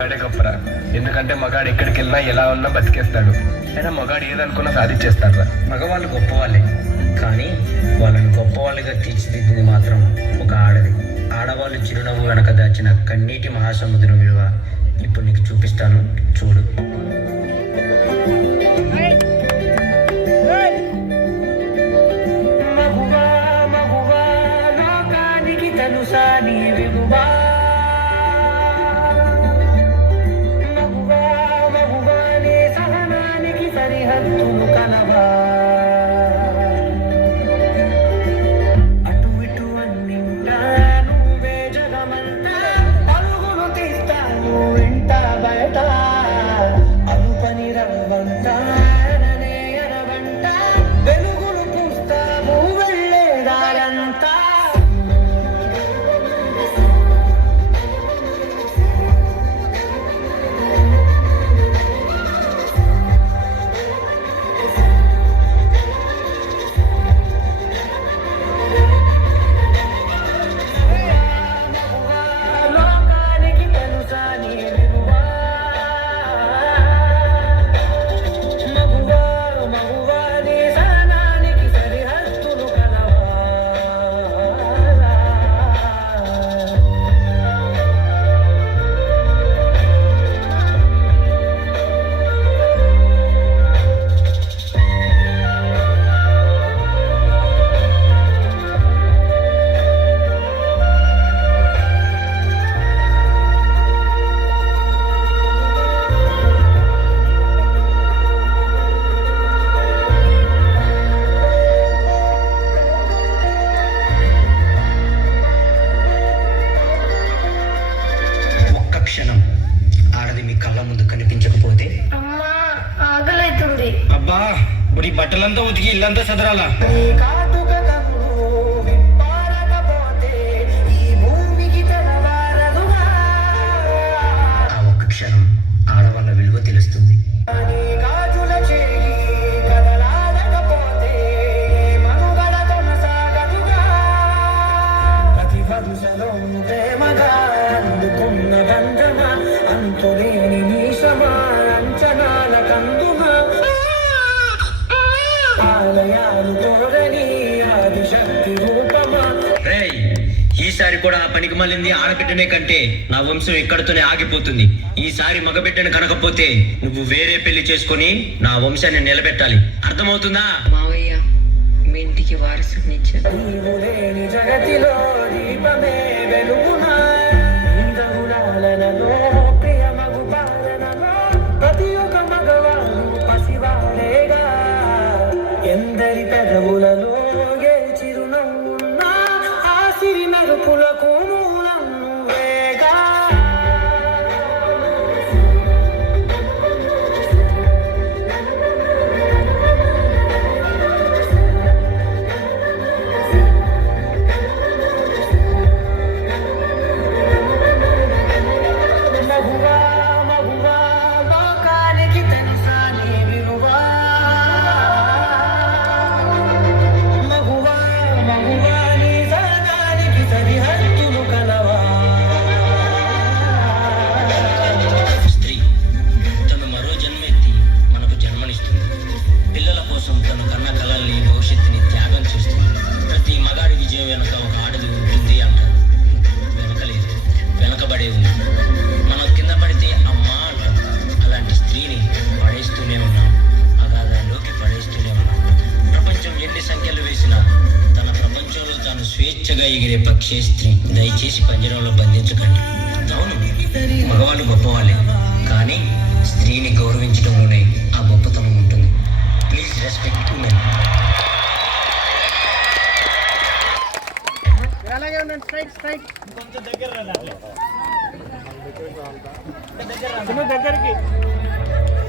మగాడే గొప్పరా. ఎందుకంటే మగాడు ఎక్కడికి వెళ్ళినా ఎలా ఉన్నా బతికేస్తాడు. అయినా మగాడు ఏదనుకున్నా సాధించేస్తాడు. మగవాళ్ళు గొప్పవాళ్ళే, కానీ వాళ్ళని గొప్పవాళ్ళుగా తీర్చిదిద్దింది మాత్రం ఒక ఆడది. ఆడవాళ్ళు చిరునవ్వు వెనక దాచిన కన్నీటి మహాసముద్రం విలువ ఇప్పుడు నీకు చూపిస్తాను, చూడు. మగువా మగువా లోకానికి తెలుసా నీ విలువా, మగువా మగువా నీ సహనానికి సరిహద్దులు కలవా. అటు ఇటు అన్నింటా నువ్వే జగమంతా, అరుగులు తీస్తాను ఇంట బయట. అలుపని రవ్వంతా అననే అనవంట, వెలుగులు పూస్తాము వెళ్ళేదారంతా. లోకానికి తెలుసా నీ విలువా, మగువా మగువా నీ సహనానికి సరిహద్దులు కలవా. ఒక్క క్షణం ఆడది మీ కళ్ళ ముందు కనిపించకపోతే, అమ్మా ఆకలైతుంది. అబ్బా ఇప్పుడు ఈ బట్టలంతా ఉతికి ఇల్లంతా సదరాలా. నీ కాటుక కన్ను విప్పారకపోతే ఈ భూమికి తెలవారదుగా. ఆ ఒక్క క్షణం ఆడవాళ్ళ విలువ తెలుస్తుంది. నీ గాజుల చేయి కదలాడకపోతే మనుగడ కొనసాగదుగా. ప్రతి వరుసలో ప్రేమగా అందుకున్న బంధమా, అంతులేని నీశమా, అంచనాల కందుమా. ఆలయాలు తోడని ఆదిశక్తి రూపమా. రేయ్, ఈసారి కూడా ఆ పనికి మళ్ళింది ఆడబిడ్డనే కంటే నా వంశం ఇక్కడితోనే ఆగిపోతుంది. ఈసారి మగబిడ్డను కనకపోతే నువ్వు వేరే పెళ్లి చేసుకొని నా వంశాన్ని నిలబెట్టాలి, అర్థమవుతుందా? మావయ్య మీ ఇంటికి వారసునిచ్చాను. నీవు లేని జగతిలో దీపమే వెలుగునా. ఇంద్రగుణాలలో ప్రియమగు పాలనలో ప్రతి ఒక్క మగవాడు పసివాడేగా. ఎందరి పెదవులలో ఏ చిరునవ్వున్నా ఆ సిరి మెరుపులకు మూలం నువ్వేగా. మగువా మగువా లోకానికి తెలుసా నీ విలువా, మగువా మగువా నీ సహనానికి సరిహద్దులు కలవా. స్త్రీ తను మరో జన్మెత్తి మనకు జన్మనిస్తుంది. పిల్లల కోసం తను కన్న కలల్ని, భవిష్యత్తుని త్యాగం చేస్తుంది. ప్రతి మగాడి విజయం వెనక ఒక ఆడది ఉంటుంది అంటారు. వెనకలేదు, వెనకబడే ఉంది. మనం కింద పడితే అమ్మా అంటాం. అలాంటి స్త్రీని పడేస్తూనే ఉన్నాం, అగాధంలోకి పడేస్తూనే ఉన్నాం. ప్రపంచం ఎన్ని సంఖ్యలు వేసినా తన ప్రపంచంలో తాను స్వేచ్ఛగా ఎగిరే పక్షే స్త్రీ. దయచేసి పంజరంలో బంధించకండి. అవును, మగవాళ్ళు గొప్పవాళ్ళే, కానీ స్త్రీని గౌరవించడంలోనే ఆ గొప్పతనం ఉంటుంది. Please respect women. దగ్గరికి